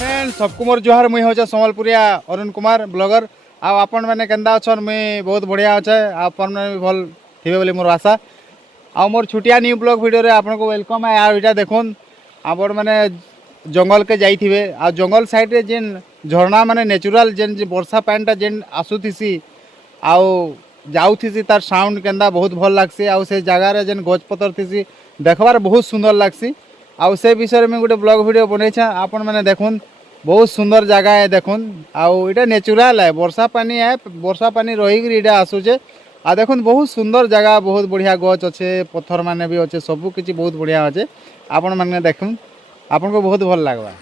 Friend सबको मोर जोहार मुई हो संबलपुरिया अरुण कुमार ब्लॉगर आपण मैंने केंदा अच्छन मुई बहुत बढ़िया अच्छे आपण भी भल थे बोली मोर आशा आ मोर छुटिया न्यू ब्लॉग वीडियो रे आपन को वेलकम है। यहाँ देखुन आपण मैंने जंगल के जाइथिबे आ जंगल साइड रे जेन झरना माने नेचुरल जेन वर्षा पानीटा जेन आसुथिसी आउ जाऊथिसी तार साउंड केंदा बहुत भल लागसी आ से जगार जेन गछपतर थिसी देखबार बहुत सुंदर लागसी आउ से विषय में गोटे ब्लॉग वीडियो बनई आपण मैंने देखुन बहुत सुंदर जगह है देखुन आउ इटा नेचुरल है वर्षा पानी रहीकि इटा आसुचे आ देखुन बहुत सुंदर जगह बहुत बढ़िया गछ अच्छे पत्थर माने भी अच्छे सबू किसी बहुत बढ़िया अच्छे आपण मैंने देखुन आपन को बहुत भल लगवा।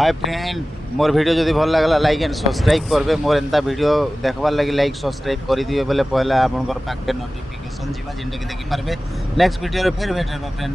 हाय फ्रेंड मोर वीडियो जदि भल लगला लाइक एंड सब्सक्राइब करबे मोर एंता वीडियो देखबार लगी लाइक सब्सक्राइब कर दिए बोले पहला आपनकर पाखे नोटिफिकेशन जीवा जिनटा कि देखि पारबे नेक्स्ट वीडियो रे फिर भेटबे फ्रेंड।